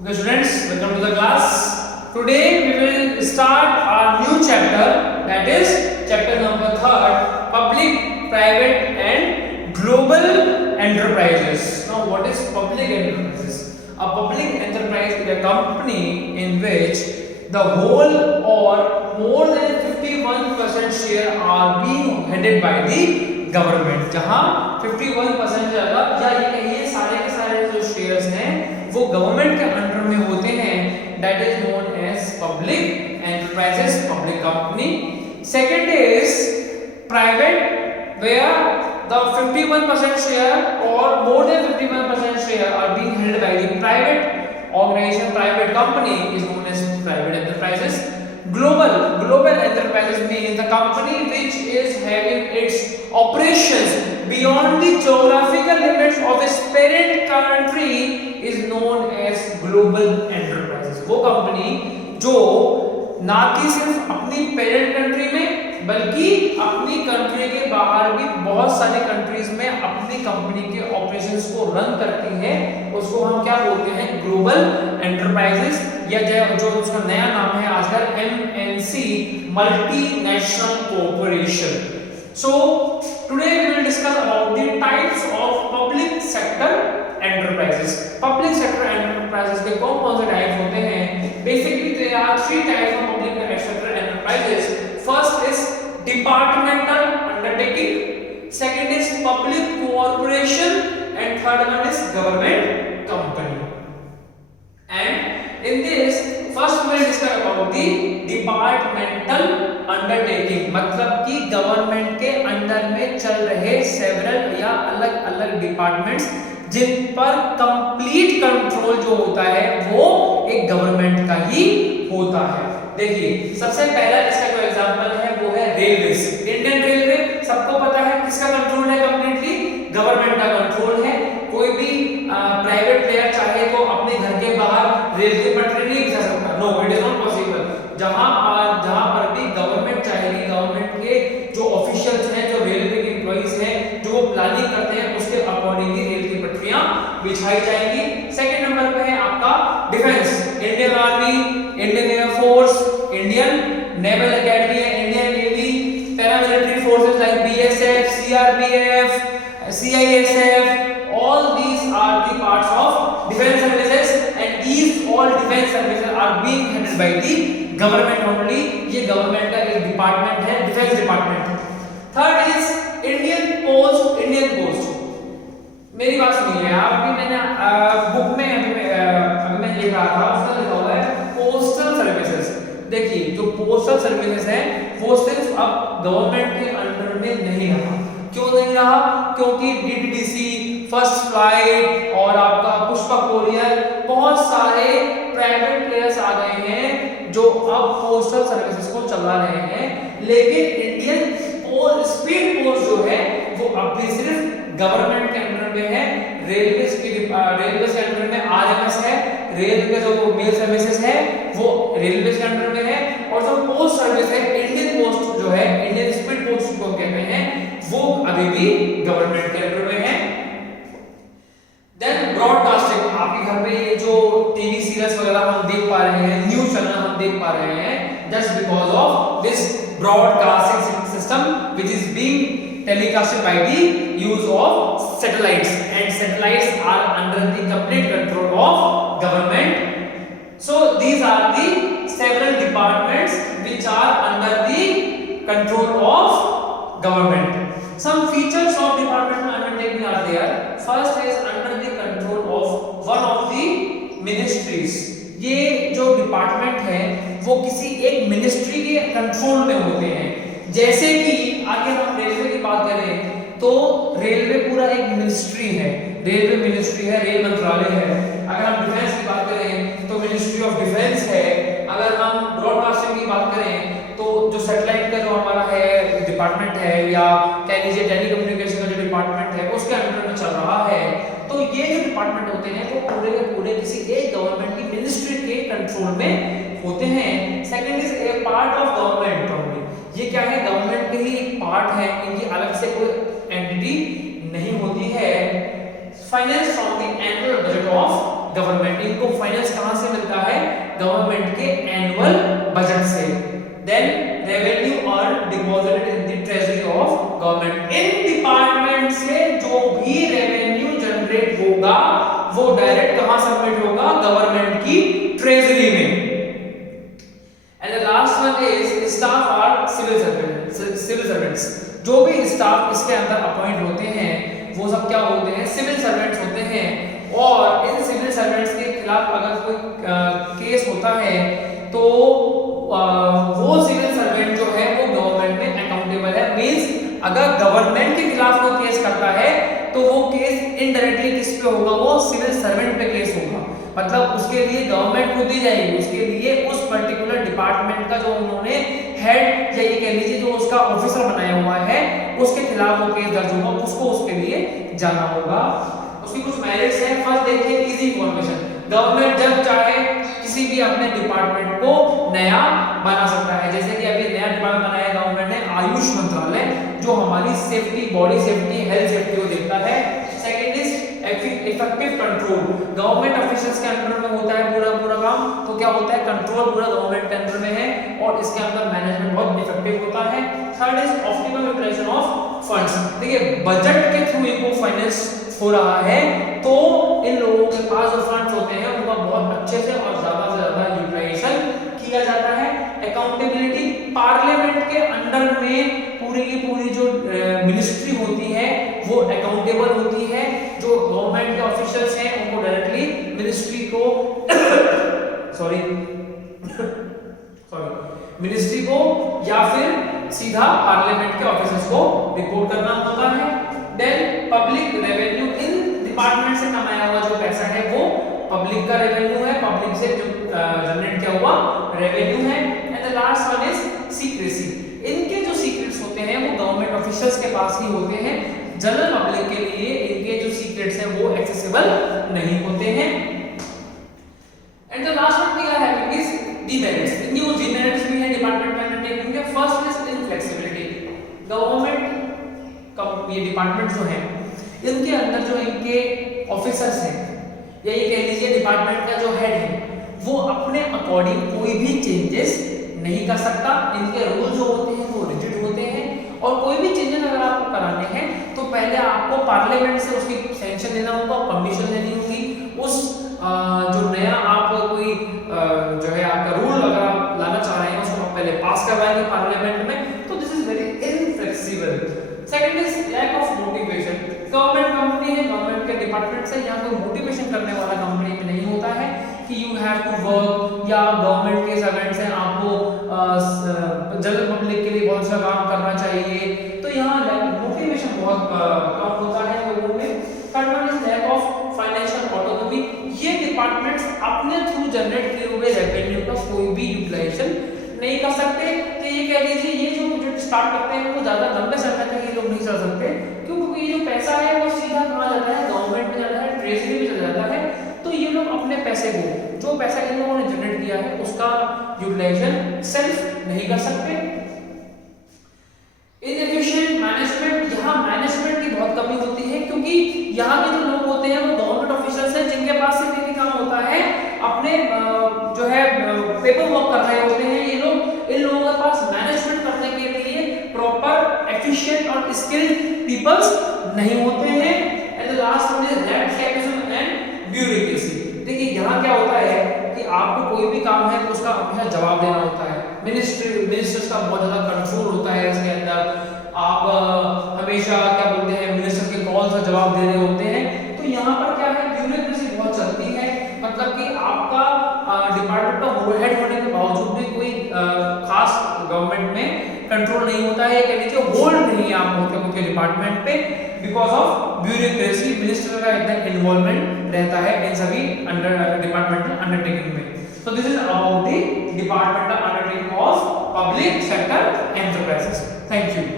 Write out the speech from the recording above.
Okay, students, welcome to the class. Today we will start our new chapter, that is chapter number 3, Public, Private and Global Enterprises. Now, what is public enterprises? A public enterprise is a company in which the whole or more than 51% share are being headed by the government. जहाँ 51% ज्यादा या ये कहिए सारे के सारे जो shares हैं वो गवर्नमेंट के अंडर में होते हैं, that is known as public enterprises, public company. Second is private, where the 51% share or more than 51% share are being held by the private organization, private company is known as private enterprises. Global enterprises means the company which is having its operations beyond the geographical limits of its parent country is known as global enterprises. वो company जो ना कि सिर्फ अपनी parent country में बल्कि अपनी country के बाहर भी बहुत सारी कंट्रीज में अपनी कंपनी के ऑपरेशंस को रन करती है, उसको हम क्या बोलते हैं? ग्लोबल एंटरप्राइजेस, या जो उसका नया नाम है आजकल MNC, multinational corporation. So today we will discuss about the types of public sector enterprises. Public sector enterprises के कौन-कौन से टाइप्स होते हैं? Basically there are 3 types of public sector enterprises. First is departmental undertaking, second is public corporation, and third one is government company. And in this first we will discuss about the departmental undertaking, मतलब कि government के under में चल रहे several या अलग अलग departments जिन पर कंप्लीट कंट्रोल जो होता है वो एक गवर्नमेंट का ही होता है. देखिए सबसे पहला इसका जो एग्जांपल है वो है रेलवेज. इंडियन रेलवे सबको पता है किसका कंट्रोल है? कंप्लीटली गवर्नमेंट का कंट्रोल है. कोई भी प्राइवेट प्लेयर चाहे तो अपने घर के बाहर रेल की पटरी नहीं बिछा सकता. No, it is not possible. जहां पर भी गवर्नमेंट चाहेगी, गवर्नमेंट के जो ऑफिशियल्स हैं, जो रेलवे के एम्प्लॉइज हैं, जो वो प्लानिंग करते हैं उसके अकॉर्डिंग ही रेल की पटरियां बिछाई जाएंगी. सेकंड नंबर पे है आपका defence. Indian army, Indian air force, Indian naval academy, Indian navy, paramilitary forces like BSF, CRPF, CISF, all these are the parts of defense services, and these all defense services are being handled by the government only. ये government का एक department है, defence department. Third is Indian post. मेरी बात सुनिए, अभी मैंने book में अभी मैं लिख रहा था, उसमें लिखा हुआ है पोस्टल सर्विसेज. देखिए जो पोस्टल सर्विसेज है वो सिर्फ अब गवर्नमेंट के अंडर में नहीं रहा. क्यों नहीं रहा? क्योंकि DDDC, फर्स्ट फ्लाइट और आपका पुष्पक कोरियर, बहुत सारे प्राइवेट प्लेयर्स आ गए हैं जो अब पोस्टल सर्विसेज को चला रहे हैं. लेकिन इंडियन स्पीड पोस्ट जो है वो अब भी सिर्फ गवर्नमेंट के अंडर में है. रेलवे के अंडर में RMS है, रेल का जो मेल सर्विसेज है वो रेलवे के अंडर में है, और जो पोस्ट सर्विस है इंडियन पोस्ट जो है, इंडियन स्पीड पोस्ट को कहते हैं, वो अभी भी गवर्नमेंट के अंडर में है. Then broadcasting. आपके घर पे ये जो टीवी सीरियल्स वगैरह हम देख पा रहे हैं, न्यूज़ चैनल हम देख पा रहे हैं, just because of this broadcasting system which is being telecasted by the use of satellites, and satellites are under the complete control of government. So these are the several departments which are under the control of government. Some features of departmental undertaking are there. First is under the control of one of the ministries. ये जो department है वो किसी एक ministry के control में होते हैं. जैसे कि आगे हम रेलवे की बात करें तो रेलवे पूरा एक मिनिस्ट्री है, रेलवे मिनिस्ट्री है, रेल मंत्रालय है. अगर हम डिफेंस की बात करें तो मिनिस्ट्री ऑफ डिफेंस है. अगर हम ब्रॉडकास्टिंग की बात करें तो जो सैटेलाइट का जो हमारा है डिपार्टमेंट है, या कह लीजिए टेलीकम्युनिकेशन का जो डिपार्टमेंट है उसके अंडर में चल रहा है. तो ये जो डिपार्टमेंट होते हैं वो पूरे के पूरे किसी एक गवर्नमेंट की मिनिस्ट्री के कंट्रोल में होते हैं. Second is a part of government only. ये क्या है? गवर्नमेंट के ही एक पार्ट है, इनकी अलग से कोई एंटिटी नहीं होती है. Finance from the annual budget of government. इनको फाइनेंस कहां से मिलता है? गवर्नमेंट के एनुअल बजट से। देन रेवेन्यू और deposited in the treasury of government. In department से जो भी रेवेन्यू जनरेट होगा वो डायरेक्ट कहां सबमिट होगा? गवर्नमेंट की ट्रेजरी में। And the last one is staff और सिविल सर्वेंट्स। जो भी स्टाफ इसके अंदर अपॉइंट होते हैं वो सब क्या होते हैं? सिविल सर्वेंट्स होते हैं। और इन सिविल सर्वेंट्स के खिलाफ अगर कोई केस होता है तो वो सिविल सर्वेंट जो है वो गवर्नमेंट में अकाउंटेबल है। मींस अगर गवर्नमेंट के खिलाफ कोई केस करता है तो वो केस इनडायरेक्टली किस पे होगा? वो सिविल सर्वेंट पे केस होगा। मतलब उसके लिए गवर्नमेंट खुद ही जाएगी, उसके लिए उस पर्टिकुलर डिपार्टमेंट का जो उन्होंने हेड या ये कह लीजिए जो उसका ऑफिसर बनाया हुआ है उसके खिलाफ वो केस दर्ज होगा, उसको उसके लिए जाना होगा। उसकी कुछ मेरिट्स हैं। फर्स्ट देखिए इजी फॉर्मेशन। गवर्नमेंट जब चाहे किसी भी अपने डिपार्टमेंट को नया बना सकता है। जैसे कि अभी नया डिपार्टमेंट बनाया गवर्नमेंट ने आयुष मंत्रालय, जो हमारी safety, body safety, health safety को देखता है। Second is effective control. Government officers के अंडर में होता है पूरा काम, तो क्या होता है? कंट्रोल पूरा गवर्नमेंट के अंडर में है और इसके अंदर मैनेजमेंट बहुत इफेक्टिव होता है। Third is optimal utilization of funds. देखिए बजट के थ्रू इनको फाइनेंस हो रहा है तो इन लोगों के पास जो फंड्स होते हैं उनका बहुत अच्छे से और ज्यादा से ज्यादा यूटिलाइजेशन किया जाता है। अकाउंटेबिलिटी, पार्लियामेंट के अंडर में पूरी की पूरी जो मिनिस्ट्री होती है वो अकाउंटेबल होती है। जो गवर्नमेंट के ऑफिशियल्स हैं उनको डायरेक्टली मिनिस्ट्री को मिनिस्ट्री को या फिर सीधा पार्लियामेंट के ऑफिसर्स को रिपोर्ट करना होता है। देन पब्लिक रेवेन्यू, इन डिपार्टमेंट से कमाया हुआ जो पैसा है वो पब्लिक का रेवेन्यू है, पब्लिक से जो जनरेट किया हुआ रेवेन्यू है। And the last one is secrecy. इनके जो सीक्रेट्स होते हैं वो गवर्नमेंट ऑफिशियल्स के पास ही होते हैं। जनरल पब्लिक के लिए इनके जो सीक्रेट्स हैं वो एक्सेसिबल नहीं होते हैं। And the last one we are having is demerits. इनकी वो डिमेरिट्स भी है डिपार्टमेंट में अंडरटेकिंग के। First is inflexibility. गवर्नमेंट का ये डिपार्टमेंट जो है इनके अंदर जो इनके ऑफिसर्स हैं या ये कह लीजिए डिपार्टमेंट का जो हेड है वो अपने अकॉर्डिंग कोई भी चेंजेस नहीं कर सकता। इनके रूल जो होते हैं वो रिजिड होते हैं और कोई भी चेंजेस अगर आपको कराने हैं तो पहले आपको पार्लियामेंट से उसकी सैंक्शन लेना होगा, परमिशन लेनी होगी। उस जो नया आप कोई जो है आपका रूल अगर आप लाना चाह रहे हैं उसको आप पहले पास करवाएंगे पार्लियामेंट में, तो this is very inflexible. Second is lack of motivation. Government company है, गवर्नमेंट के डिपार्टमेंट से यहाँ कोई मोटिवेशन करने वाला कंपनी में नहीं होता है कि यू हैव टू वर्क, या गवर्नमेंट के सर्वेंट्स हैं आपको जनरल पब्लिक के लिए बहुत अच्छा काम करना चाहिए, तो यहाँ मोटिवेशन बहुत कम होता है लोगों में। Third one is lack of financial autonomy. ये डिपार्टमेंट्स अपने थ्रू जनरेट किए हुए रेवेन्यू का कोई भी यूटिलाइजेशन नहीं कर सकते। तो ये कह लीजिए ये जो प्रोजेक्ट स्टार्ट करते हैं वो ज्यादा लंबे समय तक ये लोग नहीं चल सकते, क्योंकि ये जो पैसा है वो सीधा कहाँ जाता है? गवर्नमेंट में जाता है, ट्रेजरी में चला जाता है। तो ये लोग अपने पैसे को, जो पैसा इन लोगों ने जनरेट किया है उसका यूटिलाइजेशन सेल्फ नहीं कर सकते। Inefficient management. यहाँ मैनेजमेंट की बहुत कमी होती है क्योंकि यहाँ के जो लोग होते हैं वो गवर्नमेंट ऑफिसर्स हैं जिनके पास सिर्फ एक ही काम होता है अपने जो है पेपर वर्क कर रहे होते हैं। ये लोग, इन लोगों के पास मैनेजमेंट करने के लिए प्रॉपर एफिशिएंट और स्किल्ड पीपल्स नहीं होते हैं। And the last one is ratification and bureaucracy. देखिए यहाँ क्या होता है कि आपको कोई भी काम है तो उसका हमेशा जवाब देना होता है। मिनिस्टर्स का बहुत ज्यादा कंट्रोल होता है इसके अंदर। आप हमेशा क्या बोलते हैं मिनिस्टर के कॉल का जवाब दे रहे होते हैं। तो यहाँ पर क्या है, ब्यूरोक्रेसी बहुत चलती है। मतलब कि आपका डिपार्टमेंट का हेड होने के बावजूद भी कोई खास गवर्नमेंट में कंट्रोल नहीं होता है, कह लीजिए होल्ड नहीं है आप खुद के डिपार्टमेंट पे, बिकॉज ऑफ ब्यूरोक्रेसी। मिनिस्टर का एकदम इन्वॉल्वमेंट रहता है इन सभी डिपार्टमेंटल अंडरटेकिंग में। So this is about the departmental undertaking of public sector enterprises. Thank you.